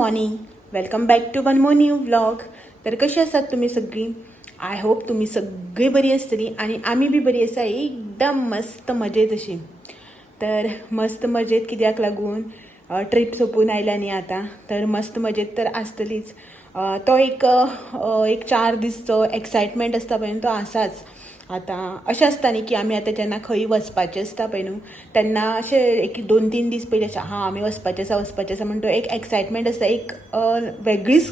Morning, welcome back to one more new vlog. तर कशी आसात तुम्ही सगळी? आय होप तुम्ही सगळी बरी आसतली आणि आम्ही बी बरी आसा, एकदम मस्त मजेत अशी. तर मस्त मजेत कित्याक लागून ट्रीप सोंपून आयल्या न्ही आता, तर मस्त मजेत तर आसतलीच. तो एक 4 दिसचो एक्सायटमेंट आसता पळय तो आसाच. आता अशें आसता न्ही की आमी आतां जेन्ना खंय वचपाचें आसता पळय न्हू, तेन्ना अशें एक 2-3 दीस पयलीं अशें आमी वचपाचें आसा म्हणून तो एक एक्सायटमेंट आसता, एक वेगळीच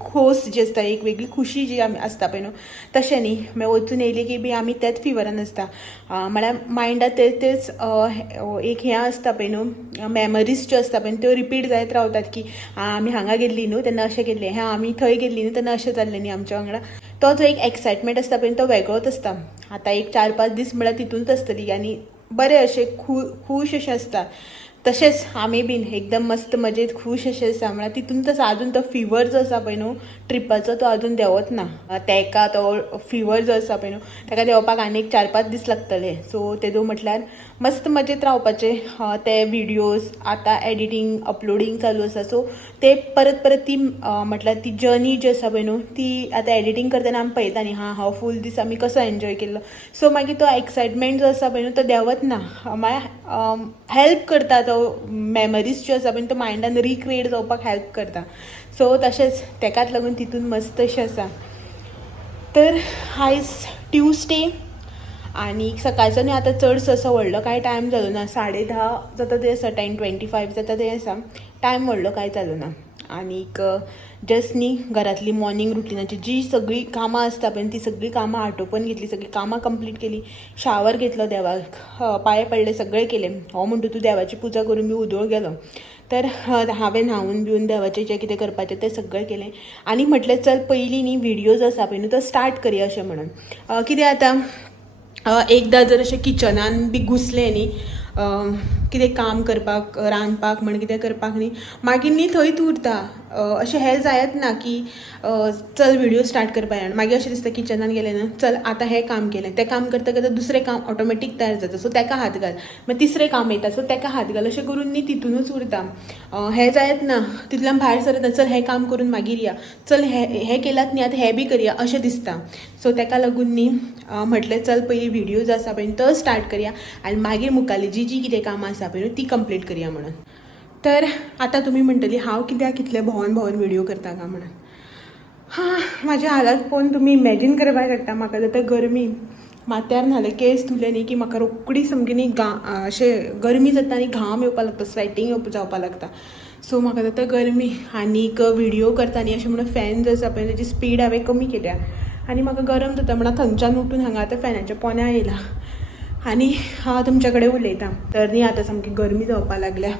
खोस जी आसता, एक वेगळी खुशी जी आमी आसता पळय न्हू, तशें न्ही. मागीर वचून येयली की बी आमी त्याच फिवरान आसता. म्हळ्यार मायंडात तेच एक हें आसता पळय न्हू, मेमरीज ज्यो आसता पळय त्यो रिपीट जायत रावतात की आमी हांगा गेल्ली न्हू तेन्ना अशें केल्लें, आमी थंय गेल्ली न्हू तेन्ना अशें जाल्लें न्ही आमच्या वांगडा. तो जो एक एक्सायटमेंट आसता पळय तो वेगळोच आसता. आता एक 4-5 दीस म्हळ्यार तितूनच आसतली आनी बरें अशें खूश अशें आसता. तशेंच आमी बीन एकदम मस्त मजेत खूश अशें आसा. म्हळ्यार तितूनच आजून तो फिवर जो आसा पळय न्हू ट्रिपाचो तो आजून देंवत ना. तेका तो फिवर जो आसा पळय न्हू तेका देंवपाक आनी एक 4-5 दीस लागतले. सो तेदो म्हटल्यार मस्त मजेत रावपाचें. ते व्हिडियोज आतां एडिटींग अपलोडींग चालू आसा, सो ते परत ती म्हटल्यार ती जर्नी जी आसा पळय न्हू ती आतां एडिटींग करतना आमी पळयता न्ही, हो फूल दीस आमी कसो एन्जॉय केल्लो. सो मागीर तो एक्सायटमेंट जो आसा पळय न्हू तो देंवत ना. म्हळ्यार हेल्प करता तो मेमरीज ज्यो आसा पळय तो मायंडान रिक्रिएट जावपाक हेल्प करता. सो तशेंच तेकाच लागून तितून मस्त अशें आसा. तर आयज ट्यूजडे आनी सकाळचो न्ही आतां चडसो असो व्हडलो कांय टायम जालो ना. 10:30 जाता ते आसा, 10:25 जाता ते आसा. टायम व्हडलो कांय जालो ना. आनीक जस्ट न्ही घरांतली मॉर्निंग रुटिनाची जी सगळीं कामां आसता पळय ती सगळीं कामां आटोपून घेतली, सगळीं कामां कंप्लीट केली. शावर घेतलो, देवाक पांय पडले, सगळें केलें. हो म्हणटा तूं देवाची पुजा करून बी उदोळ गेलो. तर हांवें न्हावून बिवून देवाचें जें कितें करपाचें तें सगळें केलें. आनी म्हटलें चल पयलीं न्ही व्हिडियोज आसा पळय न्हू तो स्टार्ट करया अशें म्हणून. कितें आतां एकदां जर अशें किचनान बी घुसलें न्ही कितें काम करपाक, रांदपाक म्हण कितें करपाक न्ही, मागीर न्ही थंयच उरता. अशें हें जायत ना की चल व्हिडियो स्टार्ट करपाक जाय. मागीर अशें दिसता किचनान गेलें न्हू, चल आतां हें काम केलें, तें काम करता करता दुसरें काम ऑटोमॅटीक तयार जाता, सो तेका हात घाल. मागीर तिसरें काम येता, सो तेका हात घाल. अशें करून न्ही तितूनच उरता. हें जायत ना, तितूंतल्यान भायर सरता, चल हें काम करून मागीर या, चल हें केलात न्ही आतां हें बी करया अशें दिसता. सो तेका लागून न्ही म्हटलें चल पयलीं व्हिडियोज आसा पळय तो स्टार्ट करया आनी मागीर मुखाल्ली जी कितें कामां आसा पळय ती कंप्लीट करया म्हणून. तर आतां तुमी म्हणटली हांव कित्याक इतलें भोंवन व्हिडियो करता काय म्हणून. म्हाज्या हालात पळोवन तुमी इमॅजीन करपाक शकता. म्हाका जाता गरमी, माथ्यार न्हाले, केस धुले न्ही की म्हाका रोखडी सामकी न्ही अशें गरमी जाता आनी घाम येवपाक लागता, स्वेटींग जावपाक लागता. सो म्हाका जाता गरमी. आनीक व्हिडियो करता न्ही अशें म्हणून फॅन जो आसा पळय ताची स्पीड हांवें कमी केल्या आनी म्हाका गरम जाता. म्हणून थंयच्यान उठून हांगा आतां फॅनाच्या पोंद्यार येयला आनी हांव तुमच्या कडेन उलयतां. तर न्ही आतां सामकी गरमी जावपाक लागल्या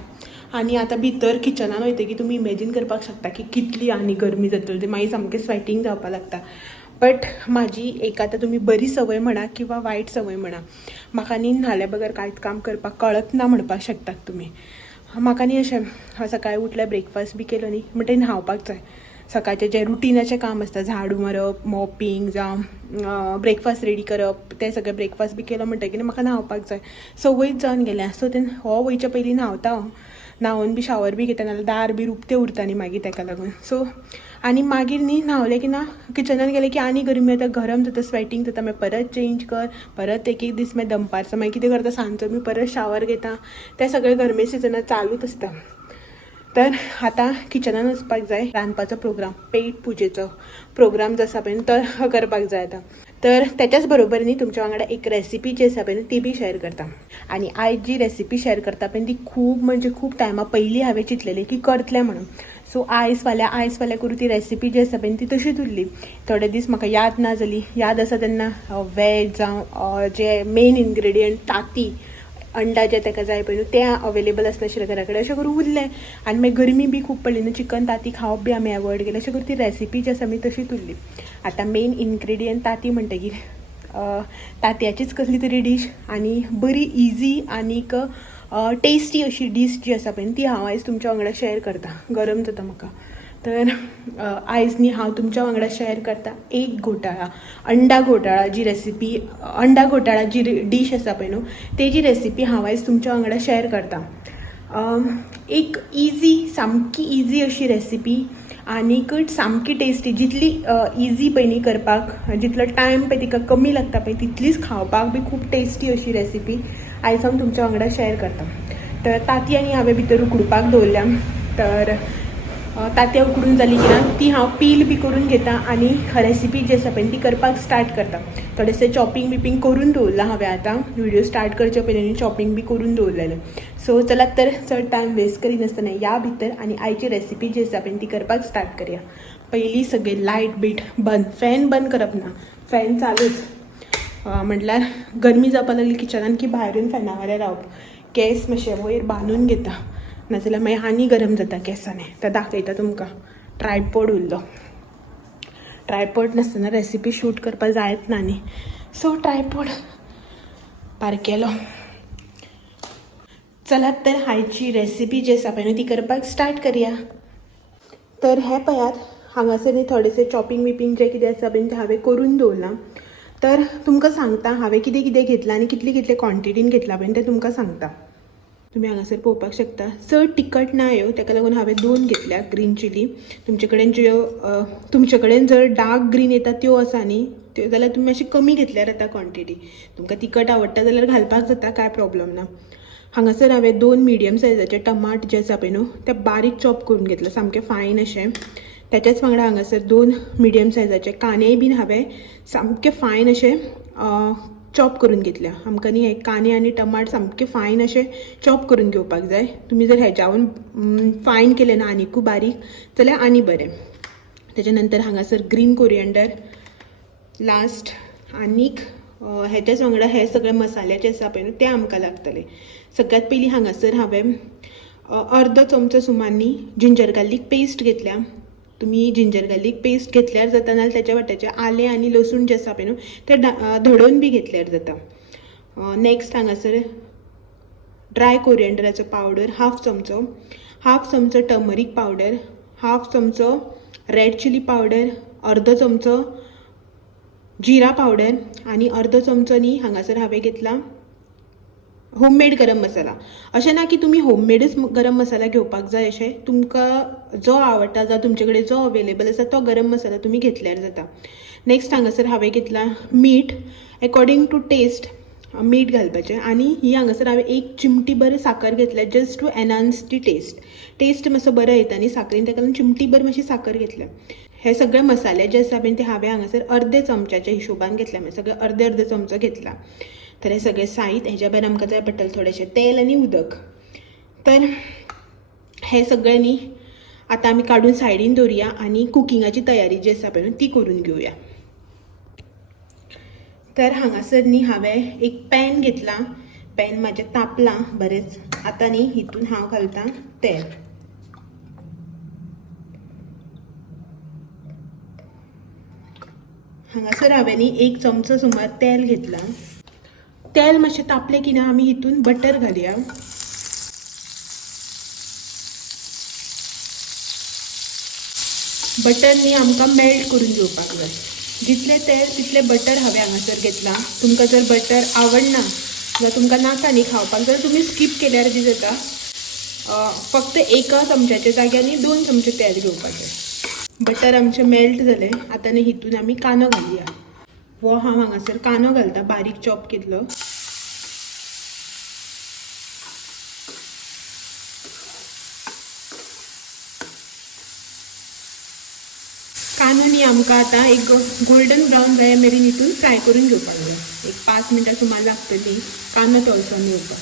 आनी आतां भितर किचनान वयतकीर तुमी इमॅजीन करपाक शकता की कितली आनी गरमी जातली. मागीर सामकें स्वेटींग जावपाक लागता. बट म्हाजी एक आतां तुमी बरी संवय म्हणा किंवा वायट संवय म्हणा, म्हाका न्ही न्हाल्या बगर कांयच काम करपाक कळत ना म्हणपाक शकतात तुमी. म्हाका न्ही अशें सकाळीं उठल्यार ब्रेकफास्ट बी केलो न्ही म्हणटकीर न्हावपाक जाय. सकाळचें जें रुटिनाचें काम आसता, झाडू मारप, मॉपिंग जावं ब्रेकफास्ट रेडी करप, तें सगळें ब्रेकफास्ट बी केलो म्हणटकीर म्हाका न्हावपाक जाय. संवयच जावन गेल्या. सो तें हो वयच्या पयलीं न्हांवता हांव. न्हांवून बी शावर बी घेता, नाल्यार दार बी उक्तें उरता न्ही मागीर तेका लागून. सो आनी मागीर न्ही न्हावलें की ना किचनान गेलें की आनी गरमी जाता, गरम जाता, स्वेटींग जाता. मागीर परत चेंज कर, परत एक दीस मागीर दनपारचो मागीर कितें करता सांजचो बी परत शावर घेता. तें सगळें गरमे सिजनाक चालूच आसता. तर आतां किचनान वचपाक जाय. रांदपाचो प्रोग्राम, पेट पुजेचो प्रोग्राम जो आसा पळय तो करपाक जाय आतां. तर त्याच्याच बरोबर न्ही तुमच्या वांगडा एक रेसिपी जी आसा पळय ती बी शेअर करता. आनी आयज जी रेसिपी शेअर करता पळय ती खूब म्हणजे खूब टायमा पयलीं हांवें चिंतलेलें की करतलें म्हणून. सो आयज फाल्यां करून ती रेसिपी जी आसा पळय ती तशीच उरली. थोडे दीस म्हाका याद ना जाली. याद आसा तेन्ना वेज जावं जे मेन इनग्रेडियंट तांती, अंडा जें ताका जाय पळय तें अवेलेबल आसनाशिल्लें घरा कडेन, अशें करून उरलें. आनी मागीर गरमी बी खूब पडली न्हू, चिकन तांती खावप बी आमी एवॉयड केलें. अशें करून ती रेसिपी जी आसा तशीच उरली. आतां मेन इनग्रेडियंट तांती म्हणटकीर तांतयाचीच कसली तरी डीश आनी बरी इजी आनीक टेस्टी अशी डीश जी आसा पळय ती हांव आयज तुमच्या वांगडा शेअर करतां. गरम जाता म्हाका. तर आयज न्ही हांव तुमच्या वांगडा शेअर करता एक घोटाळा, अंडा घोटाळा जी रेसिपी, अंडा घोटाळा जी डीश आसा पळय न्हू तेजी रेसिपी हांव आयज तुमच्या वांगडा शेअर करतां. एक सामकी इजी अशी रेसिपी आणि सामकी टेस्टी, जितली इजी पळय न्ही करपाक, जितलो टायम पळय तिका कमी लागता पळय तितलीच खावपाक बी खूब टेस्टी अशी रेसिपी आयज हांव तुमच्या वांगडा शेअर करता. तर तांती आनी हांवें भितर उकडपाक दवरल्या. तर तांतयां उकडून जाली की ना ती हांव पील बी करून घेता आनी रेसिपी जी आसा पळय ती करपाक स्टार्ट करता. थोडेंशें चॉपिंग बिपिंग करून दवरलां हांवें. आतां व्हिडिओ स्टार्ट करचे पयलीं चॉपिंग बी करून दवरलेलें. सो चलात तर चड टायम वेस्ट करिनासतना या भितर आनी आयची रेसिपी जी आसा पळय ती करपाक स्टार्ट करया. पयलीं सगळें लायट बीट बंद, फॅन बंद करप ना, फॅन चालूच. म्हटल्यार गरमी जावपाक लागली किचनान की भायरून फॅना वाऱ्यार रावप. केंस मातशे वयर बांदून घेता, नाजाल्यार मागीर आनी गरम जाता केंसांनी. तर दाखयता तुमकां. ट्रायपॉड उरलो. ट्रायपॉड नासतना रेसिपी शूट करपाक जायत ना न्ही, सो ट्रायपॉड पारकेलो. चलात तर आयची रेसिपी जी आसा पळय ती करपाक स्टार्ट करया. तर हें पळयात, हांगासर न्ही थोडेशें चॉपिंग बिपिंग जें कितें आसा पळय तें हांवें करून दवरलां. तर तुमकां सांगता हांवें कितें कितें घेतलां आनी कितले क्वॉन्टिटीन घेतलां पळय तें तुमकां सांगता. तुम्ही हांगासर पळोवपाक शकता. चड तिखट ना ह्यो, ताका लागून हांवें 2 घेतल्या ग्रीन चिली. तुमचे कडेन जर डार्क ग्रीन येता त्यो आसा न्ही त्यो जाल्यार तुमी मातशी कमी घेतल्यार जाता क्वॉन्टिटी. तुमकां तिखट आवडटा जाल्यार घालपाक जाता, कांय प्रॉब्लम ना. हांगासर हांवें 2 मिडियम सायजाचे टमाट जे आसा पळय न्हू ते बारीक चॉप करून घेतले, सामके फायन अशें. त्याच्याच वांगडा हांगासर 2 मिडियम सायजाचे कांदेय बीन हांवें सामके फायन अशे चॉप करून घेतल्या. आमकां न्ही हे कांदे आनी टमाट सामके फायन अशे चॉप करून घेवपाक जाय. तुमी जर हेज्यावन फायन केले ना आनीकूय बारीक जाल्यार आनी बरें. तेच्या नंतर हांगासर ग्रीन कोरियंडर लास्ट. आनीक हेच्याच वांगडा हे सगळे मसाले जे आसा पळय न्हू ते आमकां लागतले. सगळ्यात पयलीं हांगासर हांवें अर्दो चमचो सुमार न्ही जिंजर गार्लीक पेस्ट घेतल्या. तुम्ही जिंजर गार्लीक पेस्ट घेतल्यार जाता, नाल्यार त्याच्या वाट्याचे आलें आनी लसूण जे आसा पळय न्हू ते धडोवन बी घेतल्यार जाता. नेक्स्ट हांगासर ड्राय कोरियंडराचो पावडर हाफ चमचो टर्मरीक पावडर, हाफ चमचो रेड चिली पावडर, अर्दो चमचो जिरा पावडर आनी अर्दो चमचो न्ही हांगासर हांवें घेतला होममेड गरम मसाला. अशें ना की तुमी होममेडच गरम मसाला घेवपाक जाय अशें, तुमकां जो आवडटा जावं तुमचे कडेन जो अवेलेबल आसा तो गरम मसाला तुमी घेतल्यार जाता. नेक्स्ट हांगासर हांवें घेतला मीठ. अकॉर्डिंग टू टेस्ट मीठ घालपाचें. आनी ही हांगासर हांवें 1 चिमटी भर साखर घेतल्या just to enhance the taste मातसो बरो येता न्ही साखरेन, ताका लागून चिमटी भर मातशी साखर घेतल्या. हे सगळे मसाले जे आसा पळय ते हांवें हांगासर अर्दे चमच्याच्या हिशोबान घेतल्या, म्हणजे सगळे अर्दे चमचो घेतला. तर हे सगळे साहित हेज्या भायर आमकां जाय पडटलें थोडेंशें तेल आनी उदक. तर हे सगळे न्ही आतां आमी काडून सायडीन दवरया आनी कुकिंगाची तयारी जी आसा पळय ती करून घेवया. तर हांगासर न्ही हांवें एक पॅन घेतला. पॅन म्हाजें तापलां बरेंच. आतां न्ही हितून हांव घालतां तेल. हांगासर हांवें न्ही 1 चमचो सुमार तेल घेतलां. तेल मातशें तापलें की ना आमी हितून बटर घालया. बटर न्ही आमकां मेल्ट करून घेवपाक जाय. जितलें तेल तितलें बटर हांवें हांगासर घेतलां. तुमकां जर बटर आवडना जाल्यार तुमकां नाका न्ही खावपाक जाल्यार तुमी स्कीप केल्यार बी जाता. फक्त 1 चमच्याच्या जाग्यार न्ही 2 चमचे तेल घेवपाचें. बटर आमचें मेल्ट जालें. आतां न्ही हितून आमी कांदो घालया. वो हांव हांगासर कांदो घालता बारीक चॉप केल्लो. कांदो न्ही आमकां आतां एक गोल्डन ब्रावन जाय मेरेन हितून फ्राय करून घेवपाक जाय. एक 5 मिनटां सुमार लागतली कांदो तळसोन येवपाक.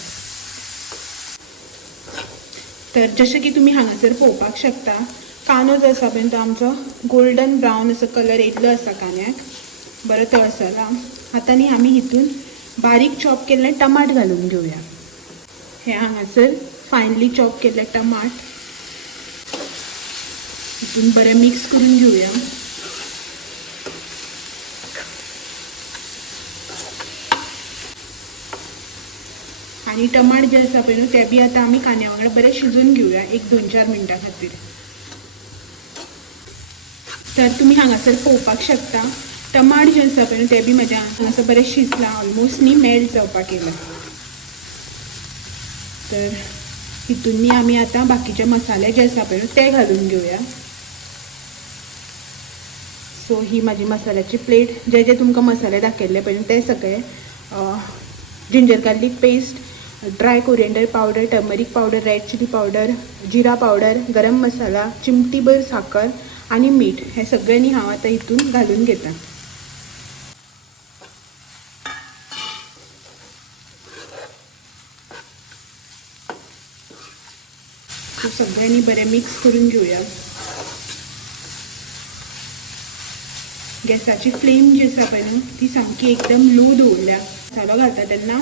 तर जशें की तुमी हांगासर पळोवपाक शकता कांदो जो आसा पळय तो आमचो गोल्डन ब्रावन असो कलर येयल्लो आसा कांद्याक, बरो तळसला. आतां न्ही आमी हितून बारीक चॉप केल्ले टमाट घालून घेवया. हे हांगासर फायनली चॉप केल्ले टमाट हितून बरें मिक्स करून घेवया. आनी टमाट जे आसा पळय न्हू ते बी आतां आमी कांद्या वांगडा बरें शिजून घेवया 1-2-4 मिनटां खातीर. तर तुमी हांगासर पळोवपाक शकता टमाट जे आसा पळय न्हू ते बी म्हाज्या हांगासर बरें शिजलां, ऑलमोस्ट न्ही मेल्ट जावपाक येयलां. तर हितून आमी आता बाकीचे मसाले जे आसा पळय ते घालून घेवया. सो ही माझी मसाल्याची प्लेट. जे जे तुमकां मसाले दाखयल्ले पळय ते सगळे ginger garlic paste, dry coriander powder, turmeric powder, red chili powder, जिरा पावडर, गरम मसाला, चिमटीभर साखर आणि मीठ हे सगळ्यांनी हांव आतां हितून घालून घेता. सगळ्यांनी बरें मिक्स करून घेवया. गॅसाची फ्लेम जी आसा पळय न्हू ती सामकी एकदम लो दवरल्या. मसालो घालता तेन्ना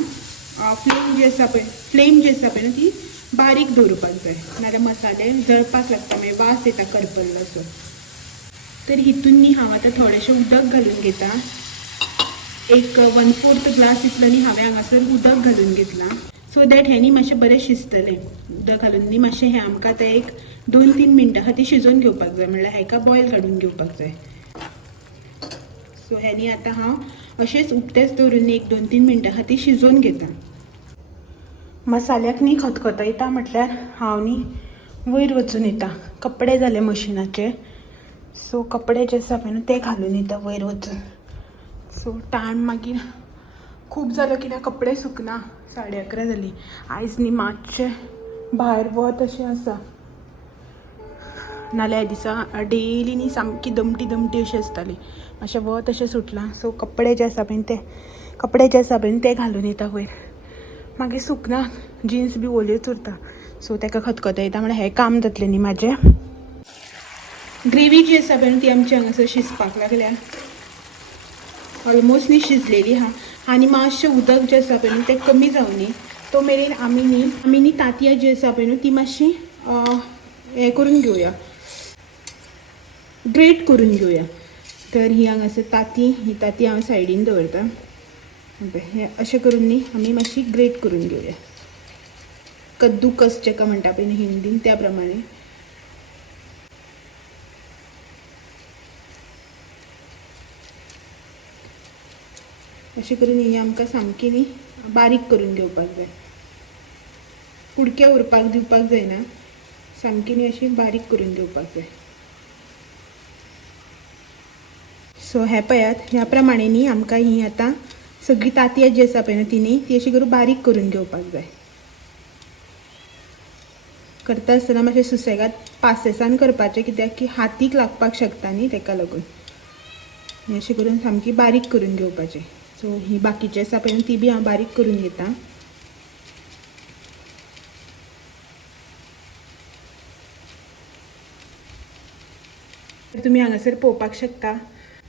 फ्लेम जी आसा पळय ती बारीक दवरपाक जाय, नाजाल्यार मसाले जळपाक लागता, मागीर वास येता करपल्लो असो. तर हितून न्ही हांव आतां थोडेंशें उदक घालून घेता. एक 1/4 ग्लास इतलो न्ही हांवें हांगासर उदक घालून घेतलां, सो दॅट हें न्ही मातशें बरें शिजतलें. उदक घालून न्ही मातशें हें आमकां आतां एक 2-3 मिनटां खातीर शिजोवन घेवपाक जाय, म्हणल्यार हेका बॉयल काडून घेवपाक जाय. सो हे न्ही आतां हांव अशेंच उकतेच दवरून एक 2-3 मिनटां खातीर शिजोवन घेता. मसाल्याक न्ही खतखतो म्हटल्यार हांव न्ही वयर वचून येता. कपडे जाले मशिनाचे, सो कपडे जे आसा पळय ते घालून येता वयर वचून. सो टायम मागीर खूब जालो कित्याक कपडे सुकना. 11:30 जाली. आयज न्ही मातशें भायर वत अशें आसा, नाल्यार ह्या दिसा डेली न्ही सामकी दमटी अशी आसताली. मातशें वत अशें सुटलां. सो कपडे जे आसा पळय ते घालून येता वयर. मागीर सुकना, जिन्स बी ओल्योच उरता, सो ताका खतखतो येता म्हणल्यार हें काम जातलें न्ही म्हाजें. ग्रेवी जी आसा पळय ती आमची हांगासर शिजपाक लागल्या. ऑलमोस्ट न्ही शिजलेली आहा आनी मातशें उदक जें आसा पळय तें कमी जावनी तो मेरेन आमी न्ही तांतयां जी आसा पळय ती मातशी हें करून घेवया, ग्रेट करून घेवया. तर ही हांगासर ही तांती हांव सायडीन दवरता. हें अशें करून न्ही आमी मातशी ग्रेट करून घेवया. कद्दूकस जेका म्हणटा पळय न्ही हिंदीन त्या प्रमाणे. अशें करून ही आमकां सामकी न्ही बारीक करून घेवपाक जाय. कुडक्या उरपाक दिवपाक जायना, सामकी न्ही अशी बारीक करून घेवपाक जाय. सो हे पळयात, ह्या प्रमाणे न्ही आमकां ही आतां सगळी तांतयां जी आसा पळय ती अशी करून बारीक करून घेवपाक जाय. करता आसतना मातशें सुसेगाद पासेसान करपाचें, कित्याक की हातीक लागपाक शकता न्ही, ताका लागून अशें करून सामकी बारीक करून घेवपाचें. सो ही बाकीची आसा पळय ती बी हांव बारीक करून घेता. तुमी हांगासर पळोवपाक शकता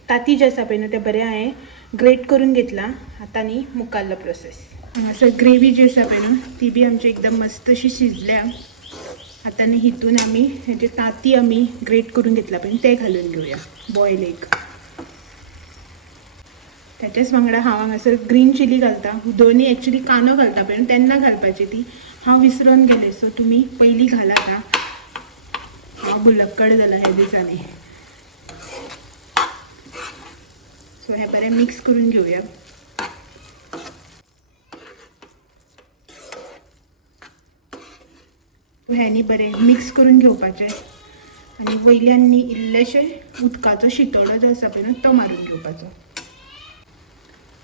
तांती जे आसा पळय न्हू ते बरें हांवें ग्रेट करून घेतला. आतां न्ही मुखाल्लो प्रोसेस. हांगासर ग्रेवी जी आसा पळय न्हू ती बी आमची एकदम मस्त अशी शिजल्या. आतां न्ही हितून आमी हेजे तांती आमी ग्रेट करून घेतला पळय ते घालून घेवया. बॉयल एक त्याच्याच वांगडा हांव हांगासर ग्रीन चिली घालता. दोनी एक्चुली कांदो घालता पळय तेन्ना घालपाची ती, हांव विसरून गेलें. सो तुमी पयलीं घालात. हांव बुलक्कड जाला ह्या दिसांनी. सो हे बरें मिक्स करून घेवया. हे न्ही बरें मिक्स करून घेवपाचें आनी वयल्यान न्ही इल्लेशें उदकाचो शितोडो जो आसा पळय तो मारून घेवपाचो.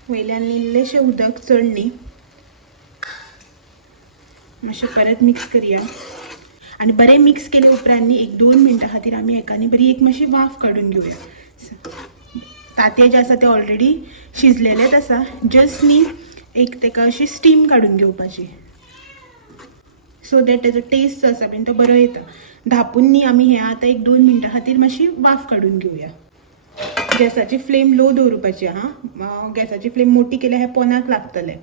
वयल्यान इल्लेशें उदक, चड न्ही, मातशें परत मिक्स करया. आनी बरें मिक्स केले उपरांत न्ही 1-2 मिनटां खातीर आमी हेका न्ही बरी एक मातशी वाफ काडून घेवया. तांतयां जे आसा ते ऑलरेडी शिजलेलेच आसा, जस्ट न्ही एक ताका अशी स्टीम काडून घेवपाची, सो दॅट तेजो टेस्ट जो आसा पळय तो बरो येता. धापून न्ही आमी हें आतां 1-2 मिनटां खातीर मातशी वाफ काडून घेवया. गॅसाची फ्लेम लो दवरपाची आहा. गॅसाची फ्लेम मोठी केल्यार हें पोंदाक लागतलें.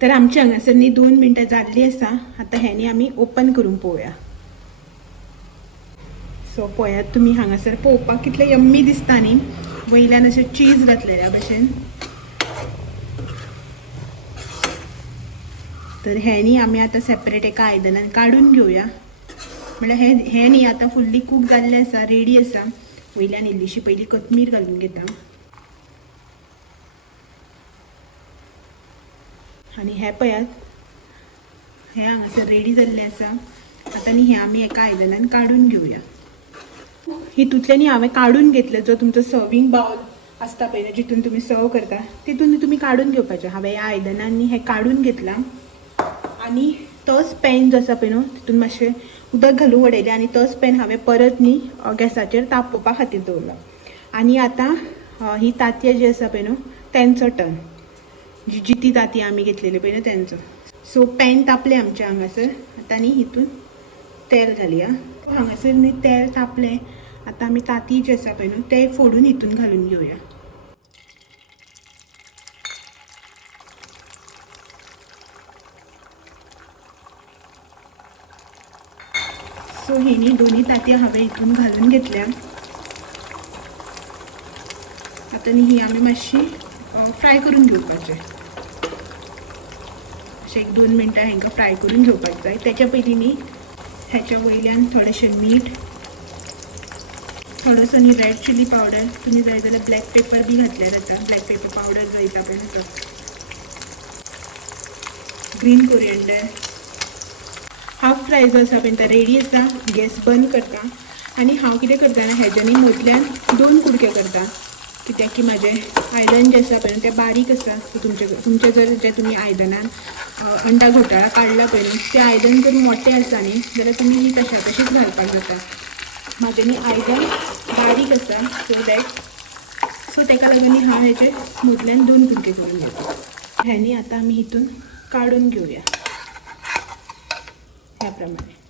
तर आमचे हांगासर न्ही 2 मिनटां जाल्लीं आसा. आतां हें न्ही आमी ओपन करून पळोवया. सो पळयात तुमी हांगासर पळोवपाक कितलें यम्मी दिसता न्ही, वयल्यान अशें चीज घातलेल्या भशेन. तर हें न्ही आमी आतां सेपरेट एका आयदनान काडून घेवया. म्हळ्यार हें न्ही आतां फुल्ली कूक जाल्लें आसा, रेडी आसा. वयल्यान इल्लीशी पयलीं कोथमीर घालून घेता. आनी हें पळयात हे हांगासर रेडी जाल्लें आसा. आतां न्ही हे आमी एका आयदनान काडून घेवया. हितूंतल्यान हांवें काडून घेतले. जो तुमचो सर्विंग बाउल आसता पळय न्हू, जितून तुमी सर्व करता, तितून तुमी काडून घेवपाचें. हांवें ह्या आयदनान न्ही हें काडून घेतलां आनी तोच पॅन जो आसा पळय न्हू, तितून मातशें उदक घालून उडयलें आनी तोच पॅन हांवें परत न्ही गॅसाचेर तापोवपा खातीर दवरला. आनी आतां ही तांतयां जी आसा पळय न्हू तेंचो टर्न. जी जिती तांती आमी घेतलेली पळय न्हू तेंचो. सो पॅन तापलें आमचें हांगासर. आतां न्ही हितून तेल घालया. हांगासर न्ही तेल तापलें. आतां आमी तांती जी आसा पळय न्हू ते फोडून हितून घालून घेवया. सो ही न्ही दोन्ही तांतयां हांवें हितून घालून घेतल्या. आतां न्ही ही आमी मातशी फ्राय करून घेवपाचें. अशें 1-2 मिनटां हांकां फ्राय करून घेवपाक जाय. तेच्या पयलीं न्ही हेच्या वयल्यान थोडेंशें मीठ, थोडोसो न्ही रेड चिली पावडर, तुमी जाय जाल्यार ब्लॅक पेपर बी घातल्यार जाता. ब्लॅक पेपर पावडर जो येता पळय तो, ग्रीन कोरिएंडर. हाफ फ्राय जो आसा पळय तो रेडी आसा. गॅस बंद करता आनी हांव कितें करता ना हेज्यांनी मदल्यान 2 कुडक्यो करता. कित्याक की म्हाजें आयदन जें आसा पळय तें बारीक आसा. सो तुमचें जर जें तुमी आयदनान अंडा घोटाळा काडला पळय न्ही तें आयदन जर मोटें आसा न्ही जाल्यार तुमी ही तशीच घालपाक जाता. म्हाजें न्ही आयदन बारीक आसा सो तेका लागून न्ही हांव हेजे मदल्यान 2 कुडके करून घेता. हे न्ही आतां आमी हितून काडून घेवया ह्या प्रमाणे.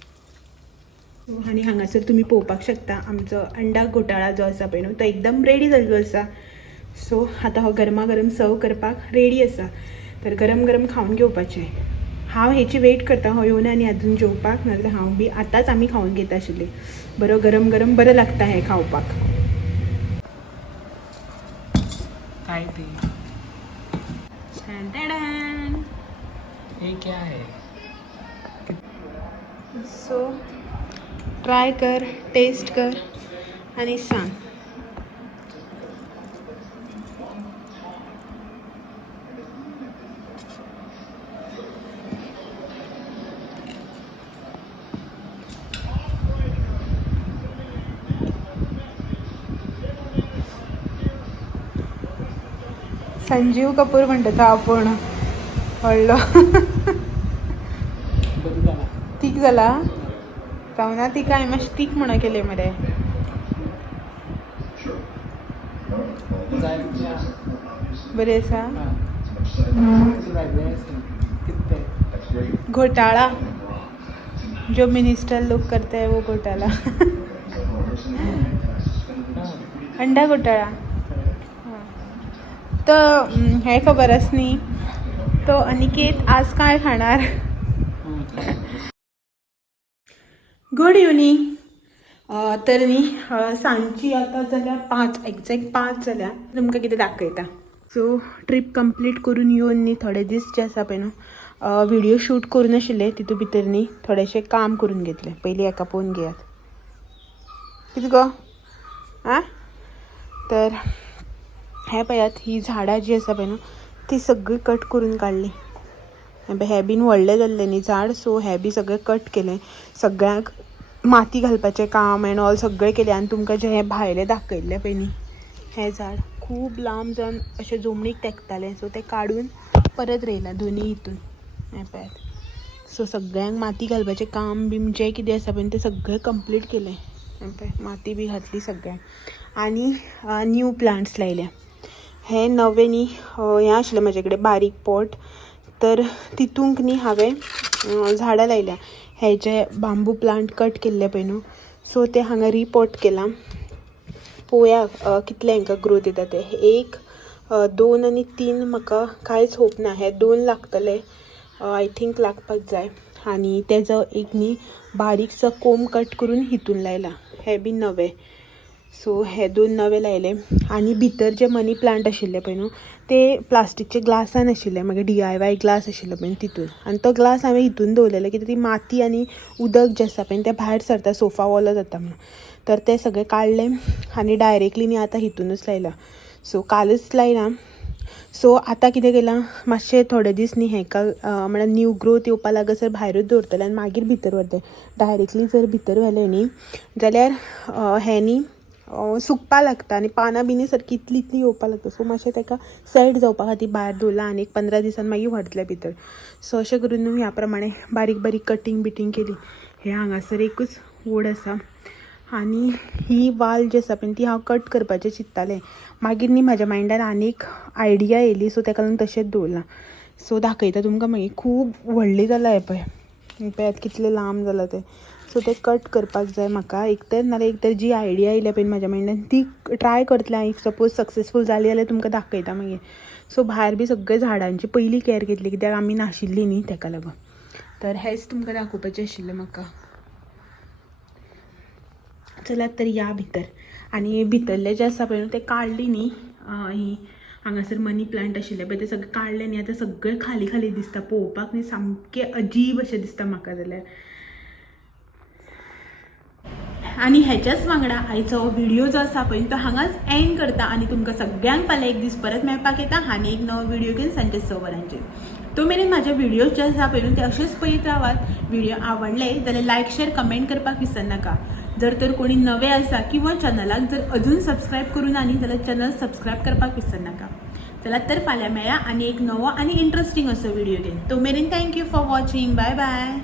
आनी हांगासर तुमी पळोवपाक शकता आमचो अंडा घोटाळा जो आसा पळय न्हू तो एकदम रेडी जाल्लो आसा. सो आतां हो गरमा गरम सर्व करपाक रेडी आसा. तर गरम गरम खावन घेवपाचें. हांव हेची वेट करता हो येवन आनी आजून जेवपाक. नाजाल्यार हांव बी आतांच आमी खावन घेता आशिल्ली. बरो गरम गरम बरें लागता हें खावपाक. काय ते ये क्या है? सो ट्राय कर, टेस्ट कर आनी सांग. संजीव कपूर म्हणटा तो आपूण व्हडलो. तीख जाला जावना. ती काय मातशी तीख म्हणून केले मरे. बरें आसा. घोटाळा जो मिनिस्टर लोग करते हैं वो घोटाला. अंडा घोटाळा. तो हे खबरच न्ही तो अनिकेत आज काय खाणार. Good evening. तर न्ही सांजची आतां जाल्यार 5 एक्झॅक्ट 5 जाल्यार तुमकां कितें दाखयता. सो ट्रीप कंप्लीट करून येवन न्ही थोडे दीस जे आसा पळय न्हू व्हिडिओ शूट करून आशिल्ले. तितून भितर न्ही थोडेशें काम करून घेतलें. पयलीं हेका पळोवन घेयात. कितें गो आं. तर हे पळयात ही झाडां जी आसा पळय न्हू ती सगळी कट करून काडली. हे बीन व्हडले जाल्ले न्ही झाड. सो हे बी सगळें कट केलें. सगळ्यांक माती घालपाचें काम एंड ऑल सगळें केलें. आनी तुमकां जे हे भायले दाखयल्ले पळय न्ही हें झाड खूब लांब जावन अशें जमनीक तेंकतालें. सो तें काडून परत रोयलां दोनी हितून. हें पळयात. सो सगळ्यांक माती घालपाचें काम बी जें कितें आसा पळय तें सगळें कंप्लीट केलें. हें पळय माती बी घातली सगळ्यांक आनी न्यू प्लांट्स लायल्या. हे नवे न्ही हें आशिल्लें म्हाजे कडेन बारीक पॉट. तर तितूंक न्ही हांवें झाडां लायल्या. हे जे बांबू प्लांट कट केल्ले पळय न्हू सो ते हांगा रिपॉट केलां. पळोवया कितले हांकां ग्रोथ येता ते. 1, 2 आनी 3 म्हाका कांयच होप ना. हे 2 लागतले आय थिंक लागपाक जाय. आनी तेजो एक न्ही बारीकसो कोंब कट करून हितून लायला. हे बी नवे. सो हे 2 नवे लायले. आनी भितर जे मनी प्लांट आशिल्ले पळय न्हू ते प्लास्टीकचे ग्लासान आशिल्ले. मागीर DIY ग्लास आशिल्लो पळय तितून. आनी तो ग्लास हांवें हितून दवरलेलो कित्याक ती माती आनी उदक जें आसा पळय तें भायर सरता सोफा वॉलो जाता म्हणून. तर ते सगळें काडलें आनी डायरेक्टली न्ही आतां हितूनच लायला. सो कालच लायलां. सो आतां कितें केलां, मातशें थोडे दीस न्ही हेका म्हळ्यार न्यू ग्रोथ येवपा लागसर भायरूच दवरतलें आनी मागीर भितर व्हरतलें. डायरेक्टली जर भितर व्हेलें न्ही जाल्यार हें न्ही सुकपा लागता आनी पानां बिनी सारकी इतली इतली येवपा लागता. सो मातशें ताका सेट जावपा खातीर भायर दवरलां आनी 15 दिसान मागीर व्हरतलें भितर. सो अशें करून ह्या प्रमाणे बारीक बारीक कटींग बिटींग केली. हे हांगासर एकूच वड आसा आनी ही वाल जी आसा पळय ती हांव कट करपाचें चिंत्तालें. मागीर न्ही म्हाज्या मायंडान आनीक आयडिया येयली, सो ताका लागून तशेंच दवरलां. सो दाखयता तुमकां मागीर. खूब व्हडली जालां हें पळय पळयात कितलें लांब जालां तें. सो तें कट करपाक जाय म्हाका एक तर, नाल्यार एक तर जी आयडिया येयल्या पळय म्हाज्या मायंडान ती ट्राय करतलें हांव. इफ सपोज सक्सेसफूल जाली जाल्यार तुमकां दाखयता मागीर. सो भायर बी सगळे झाडांची पयलीं कॅर घेतली कित्याक आमी नाशिल्लीं न्ही ताका लागून. तर हेंच तुमकां दाखोवपाचें आशिल्लें म्हाका. चलात तर या भितर. आनी भितरलें जें आसा पळय तें काडली न्ही, ही हांगासर मनी प्लांट आशिल्ले पळय ते सगळे काडले न्ही. आतां सगळें खाली खाली दिसता पळोवपाक न्ही, सामकें अजीब अशें दिसता म्हाका जाल्यार. आनी हेच्याच वांगडा आयचो व्हिडिओ जो आसा पळय तो हांगाच एंड करता आनी तुमकां सगळ्यांक फाल्यां एक दीस परत मेळपाक येता आनी एक नवो व्हिडिओ घेवन सांजे 6 वरांचेर. तो मेरेन म्हाजे व्हिडिओ जे आसा पळय ते अशेंच पळयत रावात. व्हिडिओ आवडले जाल्यार लायक शेअर कमेंट करपाक विसरनाका. जर तर कोणी नवे आसा किंवा चॅनलाक जर अजून सबस्क्रायब करून आनी जाल्यार चॅनल सबस्क्रायब करपाक विसरनाका. चला तर फाल्यां मेळया आनी एक नवो आनी इंट्रस्टींग असो व्हिडिओ घेवन. तो मेरेन thank you for watching. Bye bye.